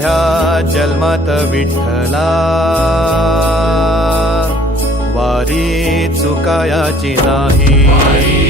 शुभ्या जल्मत विठ्ठला वारी चुकायाची नाही